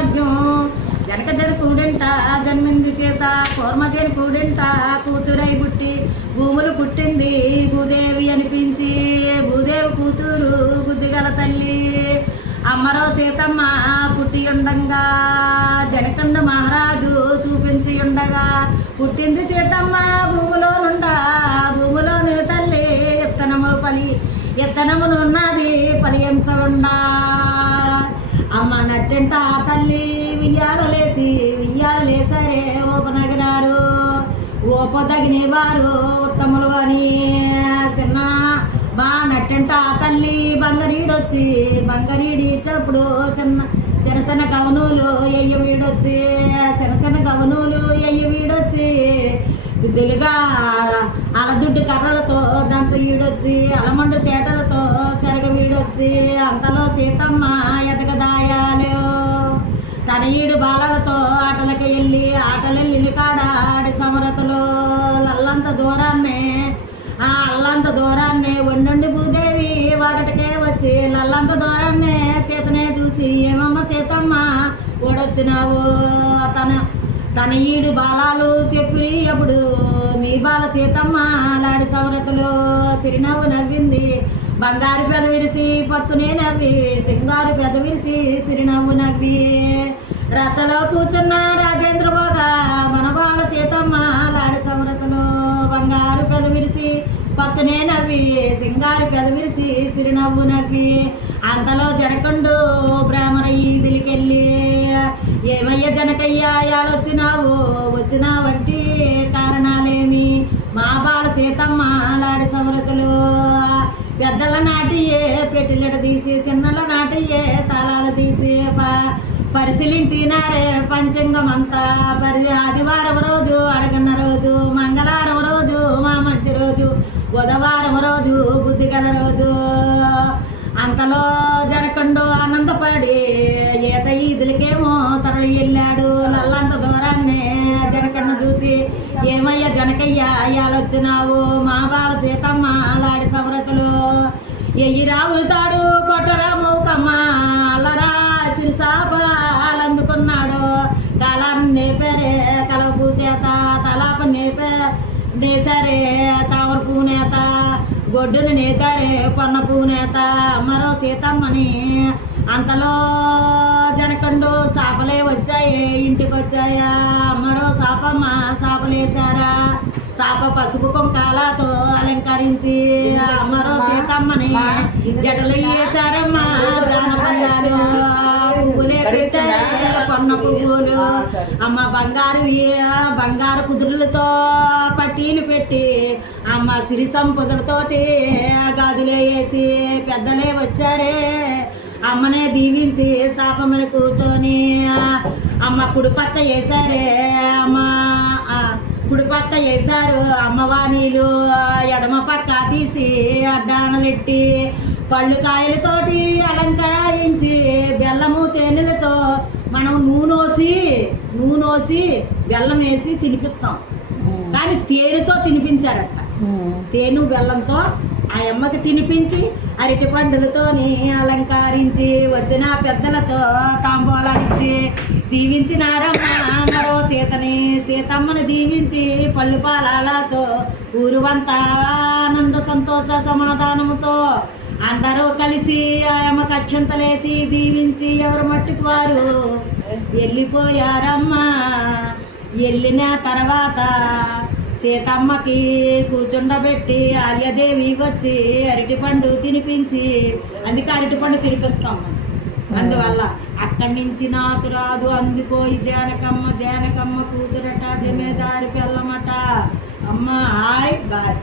భాగ్యం జనక జనకుడింట జన్మింది చేత కూర్మ జనకుడింట కూతురై పుట్టి భూములు పుట్టింది భూదేవి అనిపించి భూదేవి కూతురు బుద్ధిగల తల్లి అమ్మరో సీతమ్మ పుట్టి ఉండంగా జనకండ మహారాజు చూపించి ఉండగా పుట్టింది సీతమ్మ భూమిలోని తల్లి ఎత్తనములు ఉన్నది ఫలించకుండా అమ్మ నట్టంట తల్లి వియ్యాలలేసరే ఓపనగినారు ఓపదగిన వారు ఉత్తములు అని చిన్న నట్టంట తల్లి బంగరీడి చెప్పుడు చిన్న గవనులు వీడొచ్చి చిన్న గవనులు వీడొచ్చి దులుగా అలదుడ్డు కర్రలతో దంచ వీడొచ్చి అలమండు సేటలతో చెరగ వీడొచ్చి అంతలో సీతమ్మ ఎదగదాయాలు తన ఈడు బాలలతో ఆటలెల్లి కాడ ఆడి సమరతలో అల్లంత దూరాన్నే వండుండి భూదేవి వాకటికే వచ్చి లల్లంత దూరాన్నే సీతనే చూసి ఏమమ్మ సీతమ్మ ఓడొచ్చినావు తన ఈడు బాలాలు చెప్పిరి అప్పుడు మీ బాల సీతమ్మ లాడి సమరతలో సిరినవ్వు నవ్వింది బంగారు పెద విరిసి పక్కునే నవ్వి సింగారు పెద విరిసి సిరినవ్వు నవ్వి రచలో కూర్చున్న రాజేంద్ర బాగా మన బాల సీతమ్మ లాడి సమరతలో బంగారు పెద విరిసి పక్కనే నవ్వి సింగారు పెద విరిసి సిరినవ్వు నవ్వి అంతలో జనకండు బ్రాహ్మణ ఈదిలికెళ్ళి ఏమయ్య జనకయ్య వచ్చినావంటి కారణాలేమి మా బాల సీతమ్మ లాడి సమరతలు పెద్దల నాటియే పెట్టిలట తీసి చిన్నల నాటియే తాళాలు తీసి పరిశీలించినారే పంచంగమంతా ఆదివారం రోజు అడగన్న రోజు మంగళవారం రోజు మా మంచి రోజు బుధవారం రోజు బుద్ధిగల రోజు అంతలో జనకండు ఆనందపడి ఈత ఈదులకేమో తరలి వెళ్ళాడు లల్లంత దూరాన్నే జనకండు చూసి ఏమయ్య జనకయ్య అయ్యాలొచ్చినావు మా బాల సీతమ్మ లాడి సమరతలు ఎయ్యి రావులుతాడు కొట్టరా మూకమ్మ అల్లరా సిరిసాపాలందుకున్నాడు కాలాన్ని నేపరే కలవపూతేత తలాప నేసరే తామర పూనేత గొడ్డును నేతారే పొన్న పూనేత మరో సీతమ్మని అంతలో జనకండు సాపలే వచ్చాయి ఇంటికి వచ్చాయా మరో సాపలేసారా సాప పసుపు కుంకాలతో అలంకరించి మరో సీతమ్మని జడలు వేసారమ్మ జానపల్లాలు పువ్వులే పొన్న పువ్వులు అమ్మ బంగారు కుదురులతో పట్టీలు పెట్టి అమ్మ సిరి సంపదలతోటి గాజులే వేసి పెద్దలే వచ్చారే అమ్మనే దీవించి శాపమని కూర్చొని అమ్మ కుడిపక్క వేసారే కుడిపక్క వేసారు అమ్మవాణీలు ఎడమ పక్క తీసి అడ్డానలెట్టి పళ్ళు కాయలతోటి అలంకరించి బెల్లము తేనెలతో మనం నూనోసి బెల్లం వేసి తినిపిస్తాం కానీ తేనెతో తినిపించారట తేనె బెల్లంతో ఆ అమ్మకి తినిపించి అరటి పండులతోని అలంకరించి వచ్చిన పెద్దలతో తాంబూలాలిచ్చి దీవించినారమ్మ మరో సీతమ్మని దీవించి పళ్ళు పాలాలతో ఊరువంతా ఆనంద సంతోష సమాధానముతో అందరూ కలిసి ఆయమ్మ కక్షంతలేసి దీవించి ఎవరు మట్టుకు వారు వెళ్ళిపోయారమ్మా. వెళ్ళిన తర్వాత సీతమ్మకి కూర్చుండబెట్టి ఆల్యదేవి వచ్చి అరటిపండు తినిపించి, అందుకే అరటిపండు తినిపిస్తాం. అందువల్ల అక్కడి నుంచి నాకు రాదు అందుకోయి జానకమ్మ కూతురట జమేదారి పిల్లమట. అమ్మ హాయ్ బాయ్.